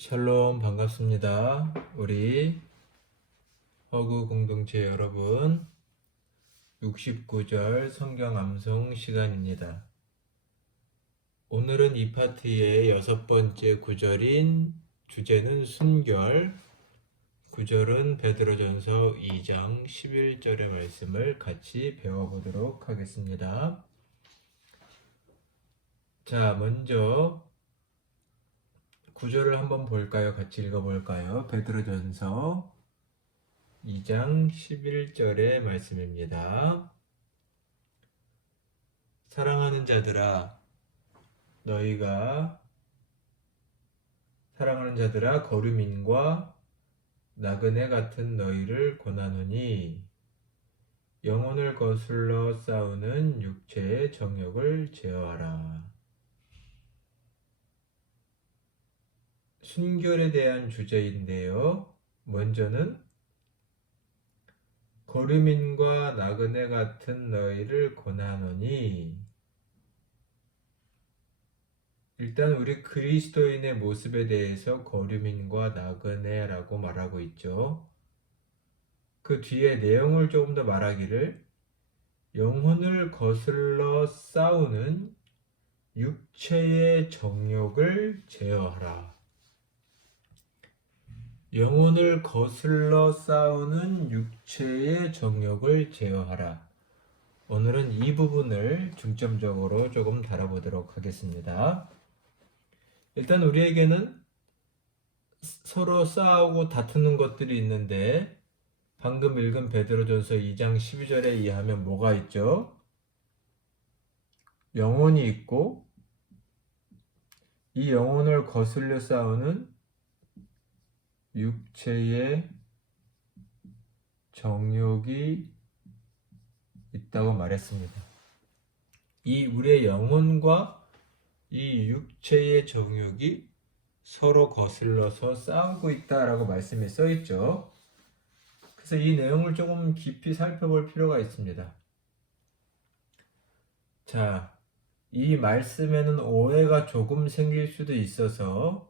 샬롬 반갑습니다. 우리 허그 공동체 여러분 69절 성경 암송 시간입니다. 오늘은 이 파트의 6번째 구절인 주제는 순결, 구절은 베드로전서 2장 11절의 말씀을 같이 배워보도록 하겠습니다. 자, 먼저 구절을 한번 볼까요? 같이 읽어볼까요? 베드로전서 2장 11절의 말씀입니다. 사랑하는 자들아, 거류민과 나그네 같은 너희를 권하노니 영혼을 거슬러 싸우는 육체의 정욕을 제어하라. 순결에 대한 주제인데요. 먼저는 거류민과 나그네 같은 너희를 권하노니, 일단 우리 그리스도인의 모습에 대해서 거류민과 나그네라고 말하고 있죠. 그 뒤에 내용을 조금 더 말하기를 영혼을 거슬러 싸우는 육체의 정욕을 제어하라. 영혼을 거슬러 싸우는 육체의 정욕을 제어하라. 오늘은 이 부분을 중점적으로 조금 다뤄보도록 하겠습니다. 일단 우리에게는 서로 싸우고 다투는 것들이 있는데 방금 읽은 베드로전서 2장 12절에 의하면 뭐가 있죠? 영혼이 있고 이 영혼을 거슬려 싸우는 육체의 정욕이 있다고 말했습니다. 이 우리의 영혼과 이 육체의 정욕이 서로 거슬러서 싸우고 있다라고 말씀에 써 있죠. 그래서 이 내용을 조금 깊이 살펴볼 필요가 있습니다. 자, 이 말씀에는 오해가 조금 생길 수도 있어서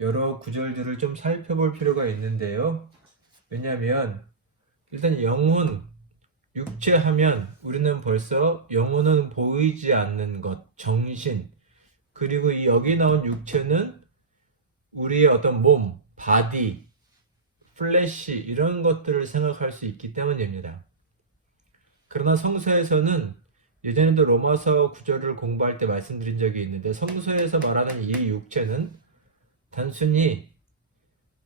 여러 구절들을 좀 살펴볼 필요가 있는데요. 왜냐하면 일단 영혼, 육체 하면 우리는 벌써 영혼은 보이지 않는 것, 정신, 그리고 이 여기 나온 육체는 우리의 어떤 몸, 바디, 플래시 이런 것들을 생각할 수 있기 때문입니다. 그러나 성서에서는 예전에도 로마서 구절을 공부할 때 말씀드린 적이 있는데 성서에서 말하는 이 육체는 단순히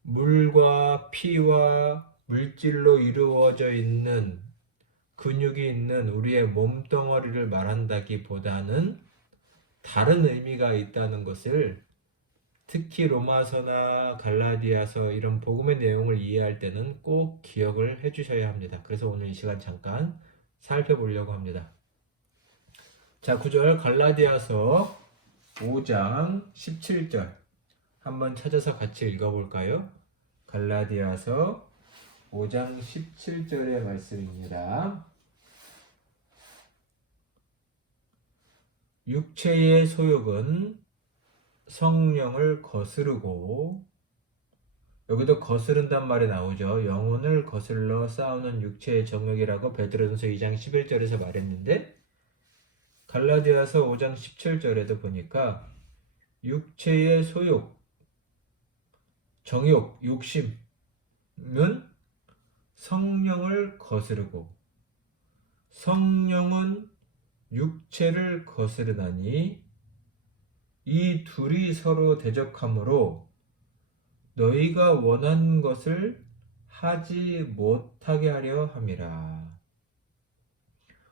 물과 피와 물질로 이루어져 있는 근육이 있는 우리의 몸덩어리를 말한다기보다는 다른 의미가 있다는 것을 특히 로마서나 갈라디아서 이런 복음의 내용을 이해할 때는 꼭 기억을 해 주셔야 합니다. 그래서 오늘 이 시간 잠깐 살펴보려고 합니다. 자, 9절 갈라디아서 5장 17절 한번 찾아서 같이 읽어볼까요? 갈라디아서 5장 17절의 말씀입니다. 육체의 소욕은 성령을 거스르고, 여기도 거스른단 말이 나오죠. 영혼을 거슬러 싸우는 육체의 정욕이라고 베드로전서 2장 11절에서 말했는데 갈라디아서 5장 17절에도 보니까 육체의 소욕, 정욕, 욕심은 성령을 거스르고 성령은 육체를 거스르나니 이 둘이 서로 대적하므로 너희가 원하는 것을 하지 못하게 하려 함이라.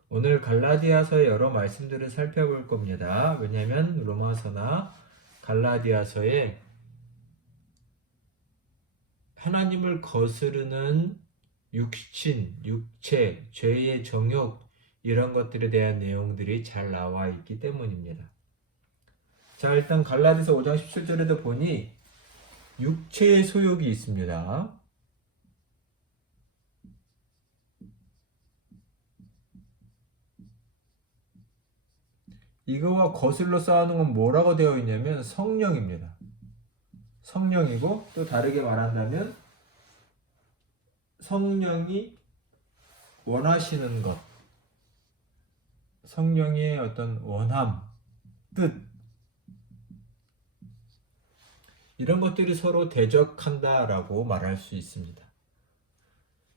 오늘 갈라디아서의 여러 말씀들을 살펴볼 겁니다. 왜냐하면 로마서나 갈라디아서에 하나님을 거스르는 육신, 육체, 죄의 정욕 이런 것들에 대한 내용들이 잘 나와 있기 때문입니다. 자, 일단 갈라디아서 5장 17절에도 보니 육체의 소욕이 있습니다. 이거와 거슬러 싸우는 건 뭐라고 되어 있냐면 성령입니다. 성령이고, 또 다르게 말한다면 성령이 원하시는 것, 성령의 어떤 원함, 뜻, 이런 것들이 서로 대적한다라고 말할 수 있습니다.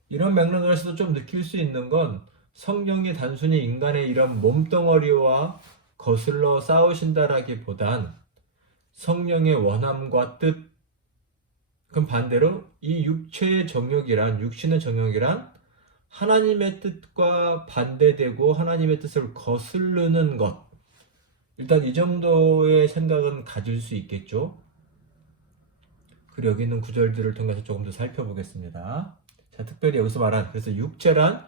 이런 맥락에서도 좀 느낄 수 있는 건 성령이 단순히 인간의 이런 몸뚱어리와 거슬러 싸우신다라기보단 성령의 원함과 뜻, 그럼 반대로 이 육체의 정욕이란, 육신의 정욕이란 하나님의 뜻과 반대되고 하나님의 뜻을 거스르는 것. 일단 이 정도의 생각은 가질 수 있겠죠. 그리고 여기 있는 구절들을 통해서 조금 더 살펴보겠습니다. 자, 특별히 여기서 말한, 그래서 육체란,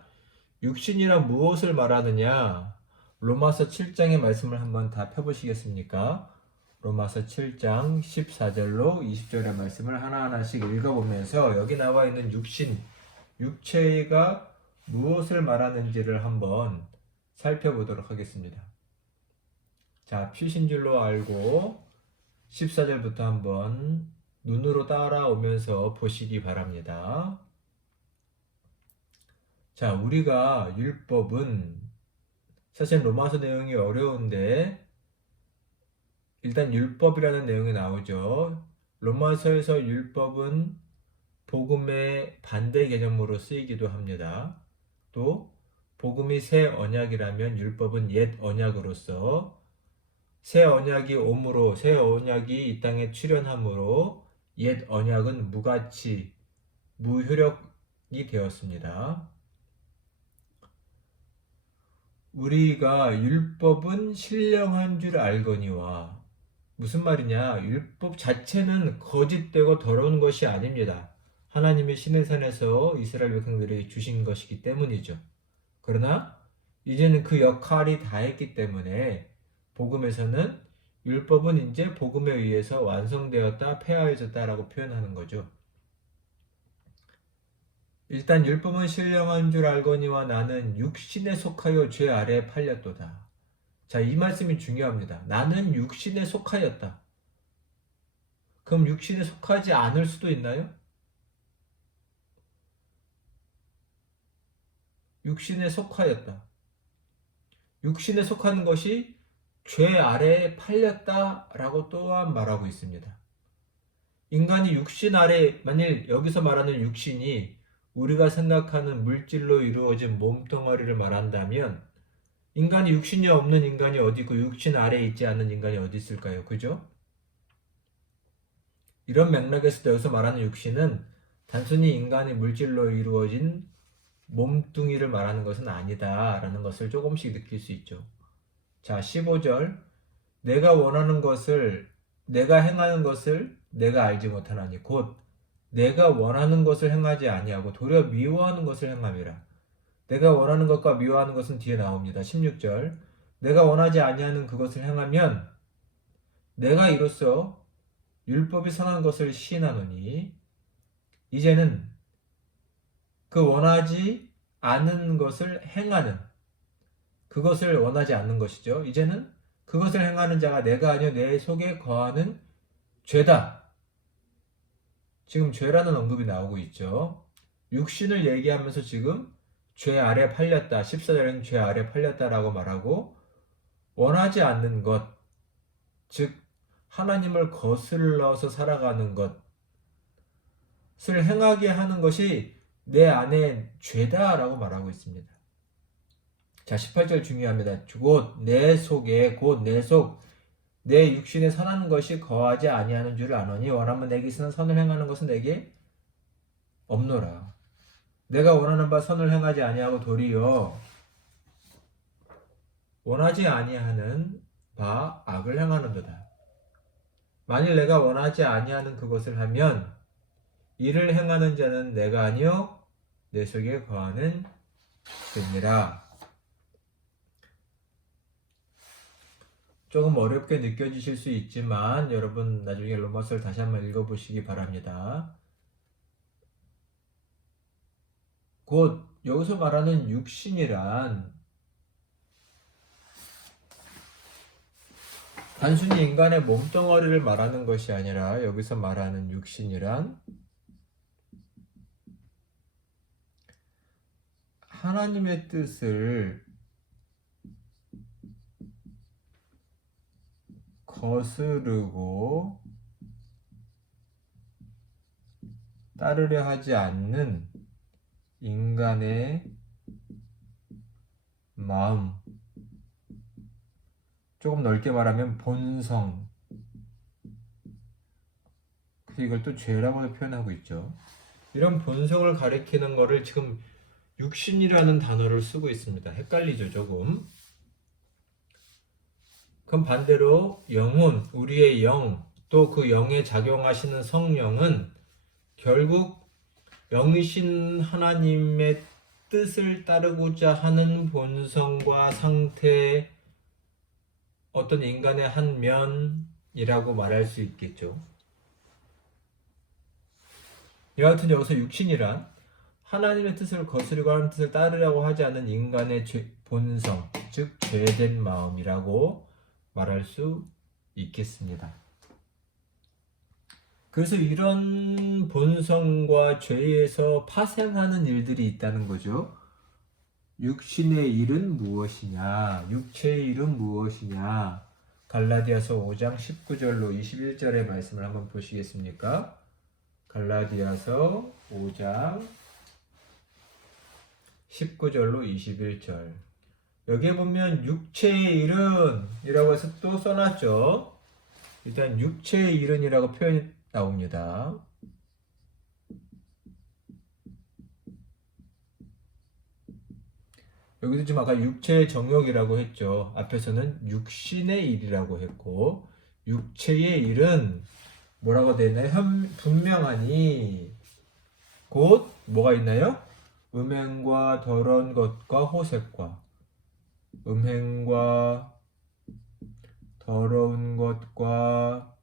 육신이란 무엇을 말하느냐? 로마서 7장의 말씀을 한번 다 펴보시겠습니까? 로마서 7장 14절로 20절의 말씀을 하나하나씩 읽어보면서 여기 나와 있는 육신, 육체가 무엇을 말하는지를 한번 살펴보도록 하겠습니다. 자, 피신 줄로 알고 14절부터 한번 눈으로 따라오면서 보시기 바랍니다. 자, 우리가 율법은 사실 로마서 내용이 어려운데 일단 율법이라는 내용이 나오죠. 로마서에서 율법은 복음의 반대 개념으로 쓰이기도 합니다. 또 복음이 새 언약이라면 율법은 옛 언약으로서 새 언약이 옴으로 새 언약이 이 땅에 출현함으로 옛 언약은 무가치, 무효력이 되었습니다. 우리가 율법은 신령한 줄 알거니와 무슨 말이냐? 율법 자체는 거짓되고 더러운 것이 아닙니다. 하나님의 시내산에서 이스라엘 백성들에게 주신 것이기 때문이죠. 그러나 이제는 그 역할이 다했기 때문에 복음에서는 율법은 이제 복음에 의해서 완성되었다, 폐하해졌다라고 표현하는 거죠. 일단 율법은 신령한 줄 알거니와 나는 육신에 속하여 죄 아래에 팔렸도다. 자, 이 말씀이 중요합니다. 나는 육신에 속하였다. 그럼 육신에 속하지 않을 수도 있나요? 육신에 속하였다. 육신에 속하는 것이 죄 아래에 팔렸다라고 또한 말하고 있습니다. 인간이 육신 아래, 만일 여기서 말하는 육신이 우리가 생각하는 물질로 이루어진 몸뚱어리를 말한다면 인간이 육신이 없는 인간이 어디 있고 육신 아래에 있지 않는 인간이 어디 있을까요? 그죠? 이런 맥락에서 여기서 말하는 육신은 단순히 인간의 물질로 이루어진 몸뚱이를 말하는 것은 아니다라는 것을 조금씩 느낄 수 있죠. 자, 15절. 내가 원하는 것을, 내가 행하는 것을 내가 알지 못하나니 곧 내가 원하는 것을 행하지 아니하고 도리어 미워하는 것을 행함이라. 내가 원하는 것과 미워하는 것은 뒤에 나옵니다. 16절. 내가 원하지 아니하는 그것을 행하면 내가 이로써 율법이 선한 것을 시인하노니 이제는 그 원하지 않은 것을 행하는, 그것을 원하지 않는 것이죠. 이제는 그것을 행하는 자가 내가 아니요 내 속에 거하는 죄다. 지금 죄라는 언급이 나오고 있죠. 육신을 얘기하면서 지금 죄 아래 팔렸다. 14절에는 죄 아래 팔렸다라고 말하고 원하지 않는 것, 즉 하나님을 거슬러서 살아가는 것을 행하게 하는 것이 내 안에 죄다라고 말하고 있습니다. 자, 18절 중요합니다. 곧 내 속에, 곧 내 속, 내 육신에 선한 것이 거하지 아니하는 줄을 아노니 원하면 내게 있으나 선을 행하는 것은 내게 없노라. 내가 원하는 바 선을 행하지 아니하고 도리어 원하지 아니하는 바 악을 행하는도다. 만일 내가 원하지 아니하는 그것을 하면 이를 행하는 자는 내가 아니요 내 속에 거하는 죄니라. 조금 어렵게 느껴지실 수 있지만 여러분 나중에 로마서를 다시 한번 읽어보시기 바랍니다. 곧 여기서 말하는 육신이란 단순히 인간의 몸뚱어리를 말하는 것이 아니라 여기서 말하는 육신이란 하나님의 뜻을 거스르고 따르려 하지 않는 인간의 마음, 조금 넓게 말하면 본성, 이걸 또 죄라고도 표현하고 있죠. 이런 본성을 가리키는 거를 지금 육신이라는 단어를 쓰고 있습니다. 헷갈리죠, 조금. 그럼 반대로 영혼, 우리의 영, 또 그 영에 작용하시는 성령은 결국 영이신 하나님의 뜻을 따르고자 하는 본성과 상태, 어떤 인간의 한 면이라고 말할 수 있겠죠. 여하튼 여기서 육신이란 하나님의 뜻을 거스르고 하는 뜻을 따르려고 하지 않는 인간의 본성, 즉 죄된 마음이라고 말할 수 있겠습니다. 그래서 이런 본성과 죄에서 파생하는 일들이 있다는 거죠. 육신의 일은 무엇이냐? 육체의 일은 무엇이냐? 갈라디아서 5장 19절로 21절의 말씀을 한번 보시겠습니까? 갈라디아서 5장 19절로 21절. 여기에 보면 육체의 일은 이라고 해서 또 써놨죠. 일단 육체의 일은 이라고 표현이 나옵니다. 여기도 지금 아까 육체의 정욕이라고 했죠. 앞에서는 육신의 일이라고 했고, 육체의 일은 뭐라고 되어 있나요? 분명하니 곧 뭐가 있나요? 음행과 더러운 것과 호색과, 음행과 더러운 것과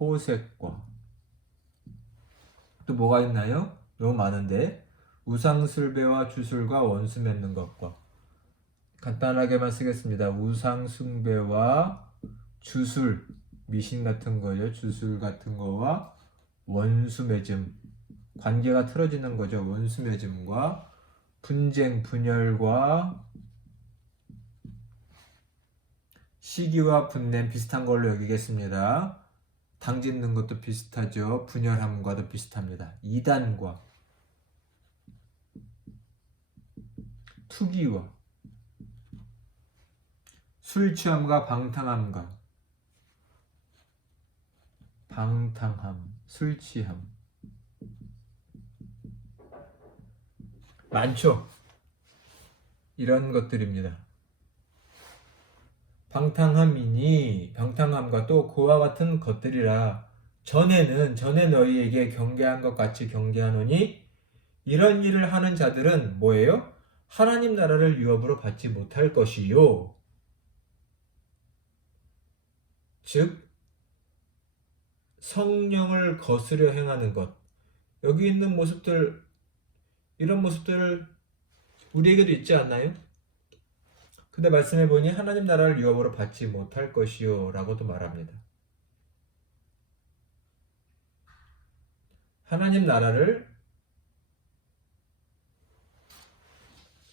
호색과, 또 뭐가 있나요? 너무 많은데, 우상숭배와 주술과 원수 맺는 것과. 간단하게만 쓰겠습니다. 우상숭배와 주술, 미신 같은 거죠. 주술 같은 거와 원수 맺음, 관계가 틀어지는 거죠. 원수 맺음과 분쟁, 분열과 시기와 분냄, 비슷한 걸로 여기겠습니다. 당 짓는 것도 비슷하죠. 분열함과도 비슷합니다. 이단과 투기와 술 취함과 방탕함, 술 취함. 많죠? 이런 것들입니다. 방탕함과 또 그와 같은 것들이라 전에 너희에게 경계한 것 같이 경계하노니 이런 일을 하는 자들은 뭐예요? 하나님 나라를 유업으로 받지 못할 것이요. 즉 성령을 거스려 행하는 것. 여기 있는 모습들, 이런 모습들 우리에게도 있지 않나요? 근데 말씀해 보니 하나님 나라를 유업으로 받지 못할 것이요 라고도 말합니다. 하나님 나라를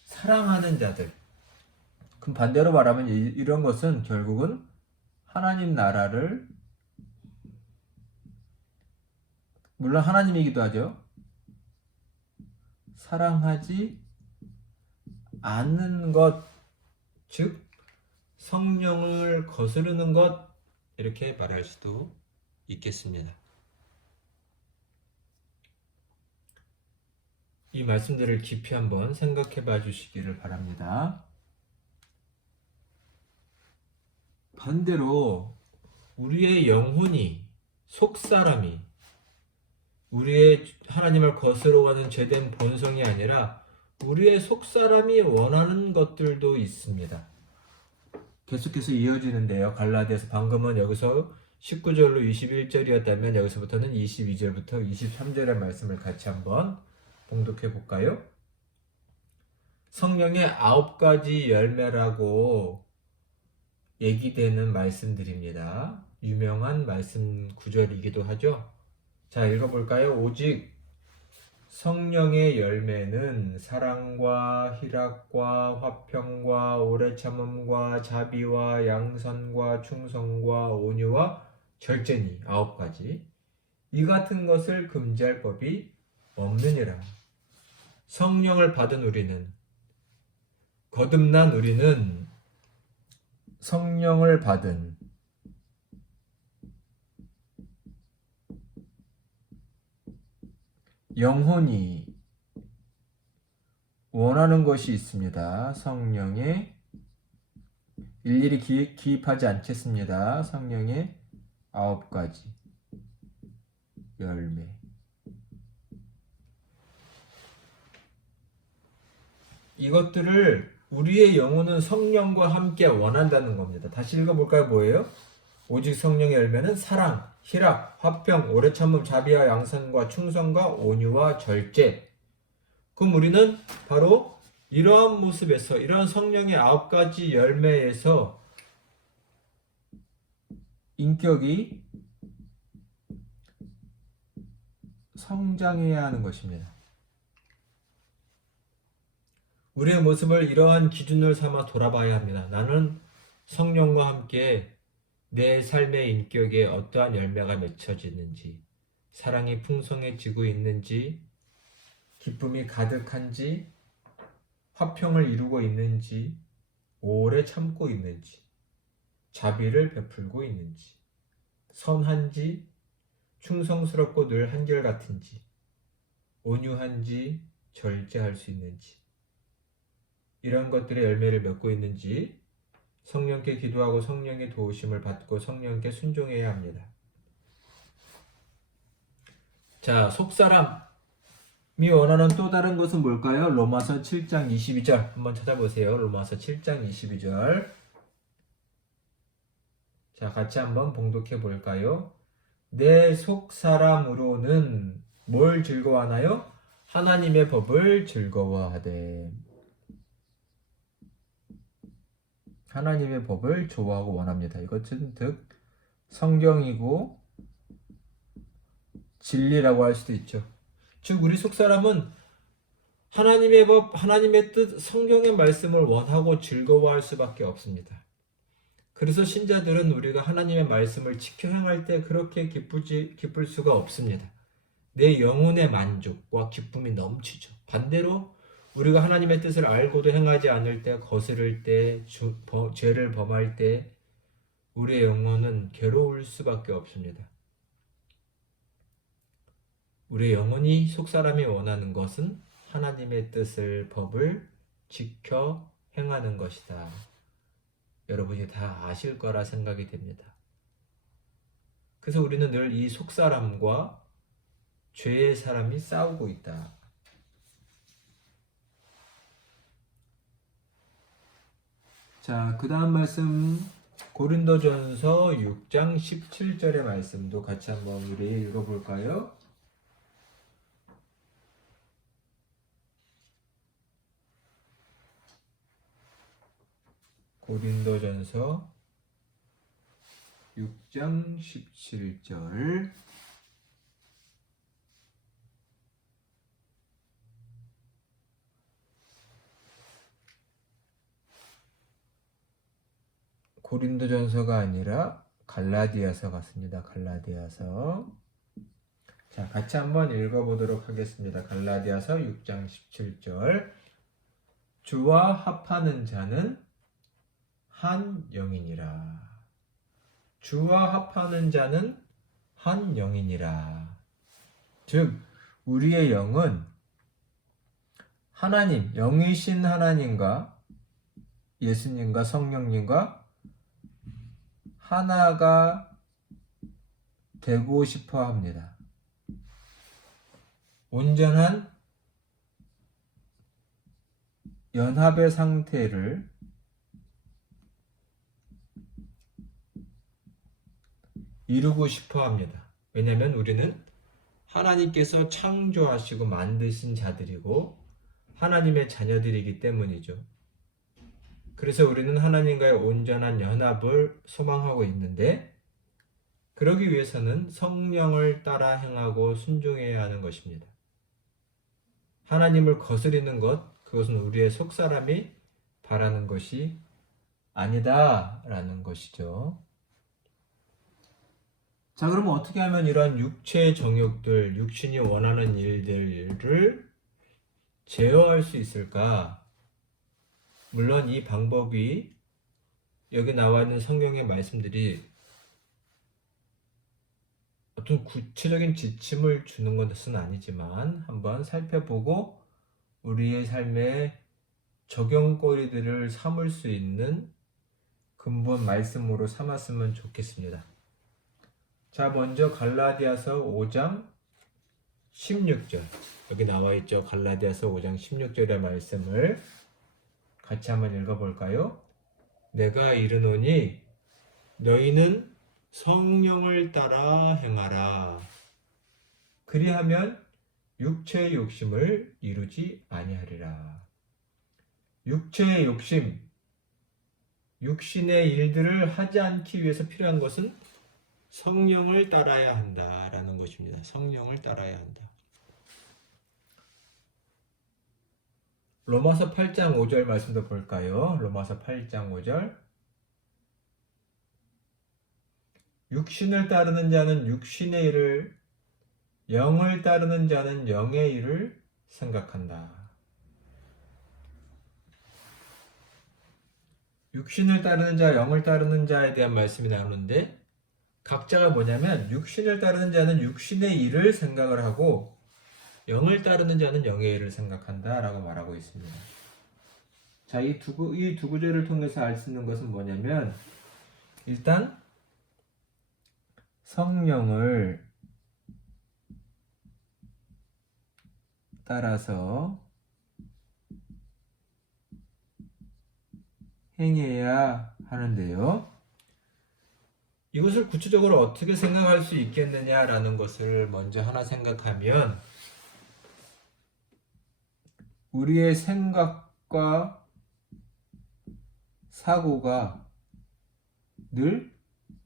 사랑하는 자들. 그럼 반대로 말하면 이런 것은 결국은 하나님 나라를, 물론 하나님이기도 하죠, 사랑하지 않는 것, 즉 성령을 거스르는 것, 이렇게 말할 수도 있겠습니다. 이 말씀들을 깊이 한번 생각해 봐 주시기를 바랍니다. 반대로 우리의 영혼이, 속사람이, 우리의 하나님을 거스러가는 죄된 본성이 아니라 우리의 속사람이 원하는 것들도 있습니다. 계속해서 이어지는데요. 갈라디아서, 방금은 여기서 19절로 21절이었다면 여기서부터는 22절부터 23절의 말씀을 같이 한번 봉독해 볼까요? 성령의 9가지 열매라고 얘기되는 말씀들입니다. 유명한 말씀 구절이기도 하죠. 자, 읽어볼까요? 오직 성령의 열매는 사랑과 희락과 화평과 오래 참음과 자비와 양선과 충성과 온유와 절제니 9가지. 이 같은 것을 금지할 법이 없느니라. 성령을 받은 우리는, 거듭난 우리는 성령을 받은 영혼이 원하는 것이 있습니다. 성령의 일일이 기입하지 않겠습니다. 성령의 9가지 열매. 이것들을 우리의 영혼은 성령과 함께 원한다는 겁니다. 다시 읽어볼까요? 뭐예요? 오직 성령의 열매는 사랑, 희락, 화평, 오래 참음, 자비와 양선과 충성과 온유와 절제. 그럼 우리는 바로 이러한 모습에서, 이러한 성령의 9가지 열매에서 인격이 성장해야 하는 것입니다. 우리의 모습을 이러한 기준을 삼아 돌아봐야 합니다. 나는 성령과 함께 내 삶의 인격에 어떠한 열매가 맺혀지는지, 사랑이 풍성해지고 있는지, 기쁨이 가득한지, 화평을 이루고 있는지, 오래 참고 있는지, 자비를 베풀고 있는지, 선한지, 충성스럽고 늘 한결같은지, 온유한지, 절제할 수 있는지, 이런 것들의 열매를 맺고 있는지 성령께 기도하고 성령의 도우심을 받고 성령께 순종해야 합니다. 자, 속사람이 원하는 또 다른 것은 뭘까요? 로마서 7장 22절 한번 찾아보세요. 로마서 7장 22절. 자, 같이 한번 봉독해 볼까요? 내 속사람으로는 뭘 즐거워하나요? 하나님의 법을 즐거워하되. 하나님의 법을 좋아하고 원합니다. 이것은 즉 성경이고 진리라고 할 수도 있죠. 즉 우리 속사람은 하나님의 법, 하나님의 뜻, 성경의 말씀을 원하고 즐거워할 수밖에 없습니다. 그래서 신자들은 우리가 하나님의 말씀을 지켜 행할 때 그렇게 기쁠 수가 없습니다. 내 영혼의 만족과 기쁨이 넘치죠. 반대로 우리가 하나님의 뜻을 알고도 행하지 않을 때, 거스를 때, 죄를 범할 때 우리의 영혼은 괴로울 수밖에 없습니다. 우리의 영혼이 속사람이 원하는 것은 하나님의 뜻을, 법을 지켜 행하는 것이다. 여러분이 다 아실 거라 생각이 됩니다. 그래서 우리는 늘 이 속사람과 죄의 사람이 싸우고 있다. 자, 그 다음 말씀 고린도전서 6장 17절의 말씀도 같이 한번 우리 읽어볼까요? 고린도전서 6장 17절. 고린도전서가 아니라 갈라디아서 같습니다. 갈라디아서. 자, 같이 한번 읽어보도록 하겠습니다. 갈라디아서 6장 17절. 주와 합하는 자는 한 영이니라. 주와 합하는 자는 한 영이니라. 즉 우리의 영은 하나님, 영이신 하나님과 예수님과 성령님과 하나가 되고 싶어 합니다. 온전한 연합의 상태를 이루고 싶어 합니다. 왜냐하면 우리는 하나님께서 창조하시고 만드신 자들이고 하나님의 자녀들이기 때문이죠. 그래서 우리는 하나님과의 온전한 연합을 소망하고 있는데 그러기 위해서는 성령을 따라 행하고 순종해야 하는 것입니다. 하나님을 거스리는 것, 그것은 우리의 속사람이 바라는 것이 아니다라는 것이죠. 자, 그러면 어떻게 하면 이러한 육체의 정욕들, 육신이 원하는 일들을 제어할 수 있을까? 물론 이 방법이 여기 나와 있는 성경의 말씀들이 어떤 구체적인 지침을 주는 것은 아니지만 한번 살펴보고 우리의 삶에 적용거리들을 삼을 수 있는 근본 말씀으로 삼았으면 좋겠습니다. 자, 먼저 갈라디아서 5장 16절 여기 나와 있죠. 갈라디아서 5장 16절의 말씀을 같이 한번 읽어볼까요? 내가 이르노니 너희는 성령을 따라 행하라. 그리하면 육체의 욕심을 이루지 아니하리라. 육체의 욕심, 육신의 일들을 하지 않기 위해서 필요한 것은 성령을 따라야 한다라는 것입니다. 성령을 따라야 한다. 로마서 8장 5절 말씀도 볼까요? 로마서 8장 5절 육신을 따르는 자는 육신의 일을, 영을 따르는 자는 영의 일을 생각한다. 육신을 따르는 자, 영을 따르는 자에 대한 말씀이 나오는데 각자가 뭐냐면 육신을 따르는 자는 육신의 일을 생각을 하고 영을 따르는 자는 영의 일을 생각한다 라고 말하고 있습니다. 자, 이 두 구절을 통해서 알 수 있는 것은 뭐냐면 일단 성령을 따라서 행해야 하는데요. 이것을 구체적으로 어떻게 생각할 수 있겠느냐라는 것을 먼저 하나 생각하면 우리의 생각과 사고가 늘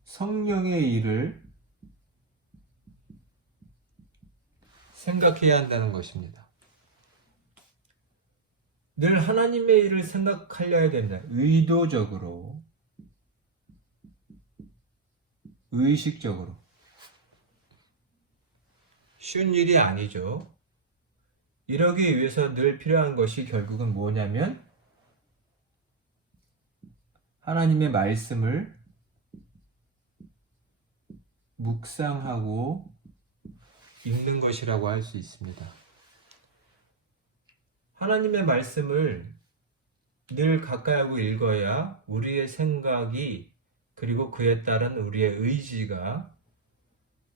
성령의 일을 생각해야 한다는 것입니다. 늘 하나님의 일을 생각하려야 된다. 의도적으로, 의식적으로. 쉬운 일이 아니죠. 이러기 위해서 늘 필요한 것이 결국은 뭐냐면 하나님의 말씀을 묵상하고 읽는 것이라고 할 수 있습니다. 하나님의 말씀을 늘 가까이 하고 읽어야 우리의 생각이 그리고 그에 따른 우리의 의지가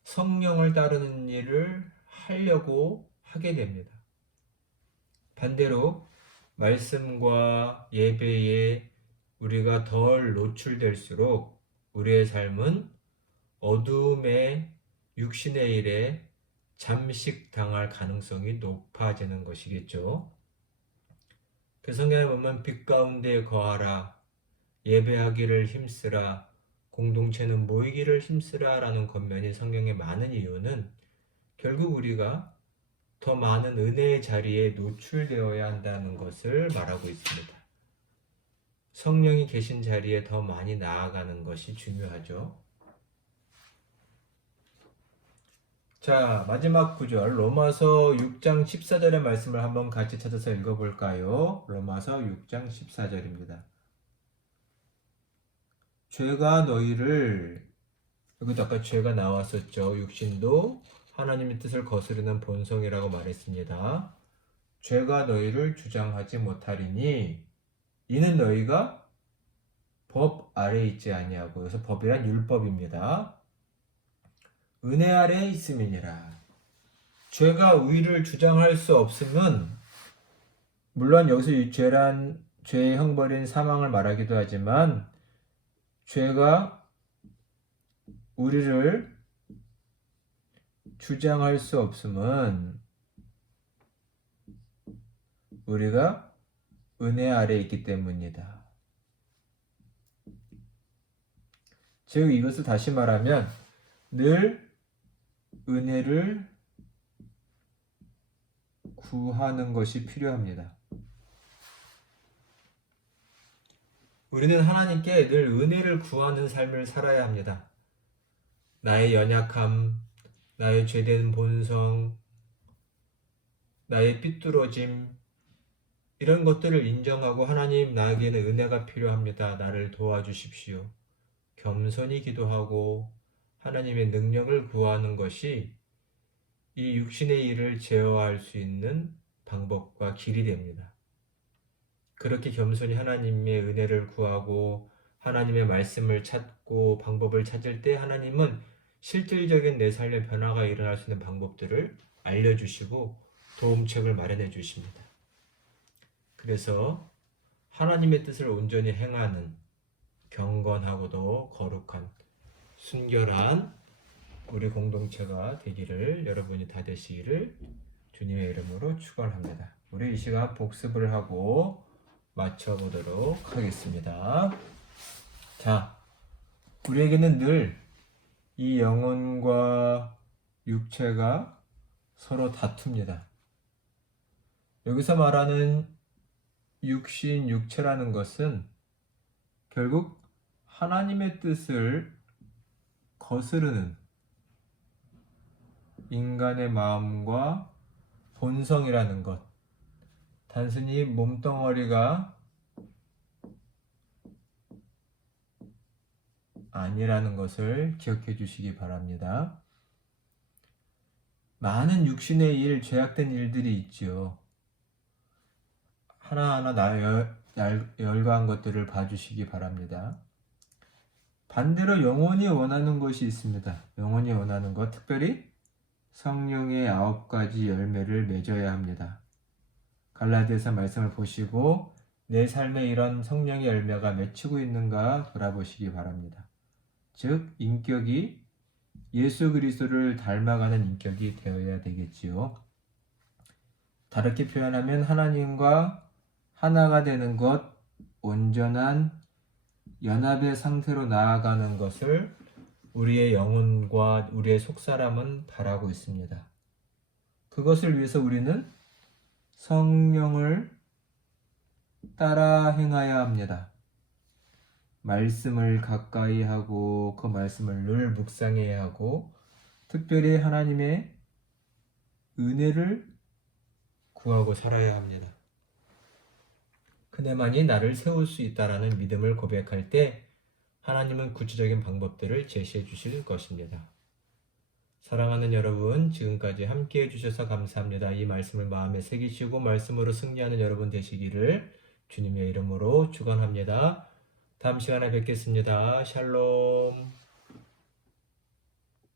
성령을 따르는 일을 하려고 하게 됩니다. 반대로 말씀과 예배에 우리가 덜 노출될수록 우리의 삶은 어둠의 육신의 일에 잠식당할 가능성이 높아지는 것이겠죠. 그 성경에 보면 빛 가운데 거하라, 예배하기를 힘쓰라, 공동체는 모이기를 힘쓰라 라는 권면이 성경에 많은 이유는 결국 우리가 더 많은 은혜의 자리에 노출되어야 한다는 것을 말하고 있습니다. 성령이 계신 자리에 더 많이 나아가는 것이 중요하죠. 자, 마지막 구절 로마서 6장 14절의 말씀을 한번 같이 찾아서 읽어볼까요? 로마서 6장 14절입니다. 죄가 너희를, 여기도 아까 죄가 나왔었죠. 육신도 하나님의 뜻을 거스르는 본성이라고 말했습니다. 죄가 너희를 주장하지 못하리니 이는 너희가 법 아래 있지 아니하고, 그래서 법이란 율법입니다. 은혜 아래 있음이니라. 죄가 우위를 주장할 수 없으면, 물론 여기서 이 죄의 형벌인 사망을 말하기도 하지만 죄가 우리를 주장할 수 없으면 우리가 은혜 아래 있기 때문이다. 즉 이것을 다시 말하면 늘 은혜를 구하는 것이 필요합니다. 우리는 하나님께 늘 은혜를 구하는 삶을 살아야 합니다. 나의 연약함, 나의 죄된 본성, 나의 삐뚤어짐, 이런 것들을 인정하고 하나님 나에게는 은혜가 필요합니다. 나를 도와주십시오. 겸손히 기도하고 하나님의 능력을 구하는 것이 이 육신의 일을 제어할 수 있는 방법과 길이 됩니다. 그렇게 겸손히 하나님의 은혜를 구하고 하나님의 말씀을 찾고 방법을 찾을 때 하나님은 실질적인 내 삶의 변화가 일어날 수 있는 방법들을 알려주시고 도움책을 마련해 주십니다. 그래서 하나님의 뜻을 온전히 행하는 경건하고도 거룩한 순결한 우리 공동체가 되기를 여러분이 다 되시기를 주님의 이름으로 축원합니다. 우리 이 시간 복습을 하고 마쳐보도록 하겠습니다. 자, 우리에게는 늘 이 영혼과 육체가 서로 다툽니다. 여기서 말하는 육신, 육체라는 것은 결국 하나님의 뜻을 거스르는 인간의 마음과 본성이라는 것, 단순히 몸뚱어리가 아니라는 것을 기억해 주시기 바랍니다. 많은 육신의 일, 죄악된 일들이 있죠. 하나하나 열거한 것들을 봐주시기 바랍니다. 반대로 영혼이 원하는 것이 있습니다. 영혼이 원하는 것, 특별히 성령의 9가지 열매를 맺어야 합니다. 갈라디아서 말씀을 보시고 내 삶에 이런 성령의 열매가 맺히고 있는가 돌아보시기 바랍니다. 즉 인격이 예수 그리스도를 닮아가는 인격이 되어야 되겠지요. 다르게 표현하면 하나님과 하나가 되는 것, 온전한 연합의 상태로 나아가는 것을 우리의 영혼과 우리의 속사람은 바라고 있습니다. 그것을 위해서 우리는 성령을 따라 행하여야 합니다. 말씀을 가까이 하고 그 말씀을 늘 묵상해야 하고 특별히 하나님의 은혜를 구하고 살아야 합니다. 그네만이 나를 세울 수 있다라는 믿음을 고백할 때 하나님은 구체적인 방법들을 제시해 주실 것입니다. 사랑하는 여러분, 지금까지 함께 해주셔서 감사합니다. 이 말씀을 마음에 새기시고 말씀으로 승리하는 여러분 되시기를 주님의 이름으로 축원합니다. 다음 시간에 뵙겠습니다. 샬롬.